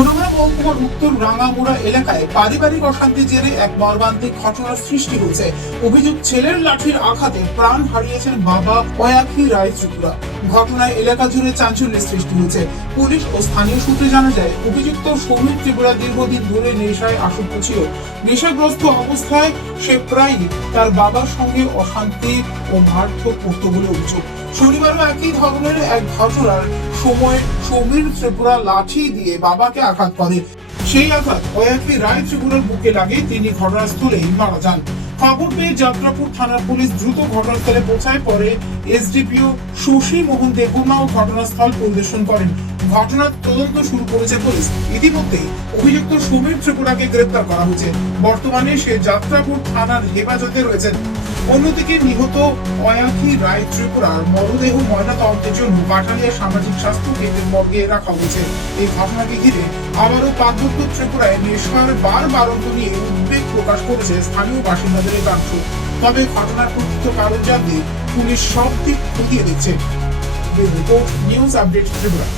ছোটগ্রাম মহকুমার উত্তর রাঙামুড়া এলাকায় পারিবারিক অশান্তির জেরে এক মর্মান্তিক ঘটনার সৃষ্টি হয়েছে। অভিযুক্ত ছেলের লাঠির আঘাতে প্রাণ হারিয়েছেন বাবা অয়াক্ষী রায় ত্রিপুরা। ঘটনায় এলাকা জুড়ে চাঞ্চল্যের সৃষ্টি হয়েছে। পুলিশ ও স্থানীয় সূত্রে জানা যায়, অভিযুক্ত সমীর ত্রিপুরা দীর্ঘদিন ধরে নেশায় আসক্ত ছিল। নেশাগ্রস্ত অবস্থায় সে প্রায়ই তার বাবার সঙ্গে অশান্তি ও মারধর করত বলে অভিযোগ। শনিবারও একই ধরনের এক ঘটনার সময় সমীর ত্রিপুরা লাঠি দিয়ে বাবাকে আঘাত করে। সেই আঘাত অয়াক্ষী রায় ত্রিপুরার বুকে লাগে, তিনি ঘটনাস্থলেই মারা যান। খবর পেয়ে যাত্রাপুর থানার পুলিশ দ্রুত ঘটনাস্থলে পৌঁছায়। পরে এসডিপিও শশী মোহন দেববর্মাও ঘটনাস্থল পরিদর্শন করেন। ঘটনার তদন্ত শুরু করেছে পুলিশ। ইতিমধ্যেই অভিযুক্ত সমীর ত্রিপুরাকে গ্রেপ্তার করা হয়েছে। বর্তমানে সে যাত্রাপুর থানার হেফাজতে রয়েছেন। অন্যদিকে নিহত অয়াক্ষী রায় ত্রিপুরার মরদেহ ময়নাতদন্তের জন্য পাঠালিয়া সামাজিক স্বাস্থ্য কেন্দ্রের মর্গে রাখা হয়েছে। এই ঘটনাকে ঘিরে আবারও পার্বত্য ত্রিপুরায় নেশার বাড়ন্ত নিয়ে উদ্বেগ প্রকাশ করেছে স্থানীয় বাসিন্দাদের একাংশ। তবে ঘটনার প্রকৃত কারণ জানতে পুলিশ সব দিক খতিয়ে দেখছে। News update Tripura.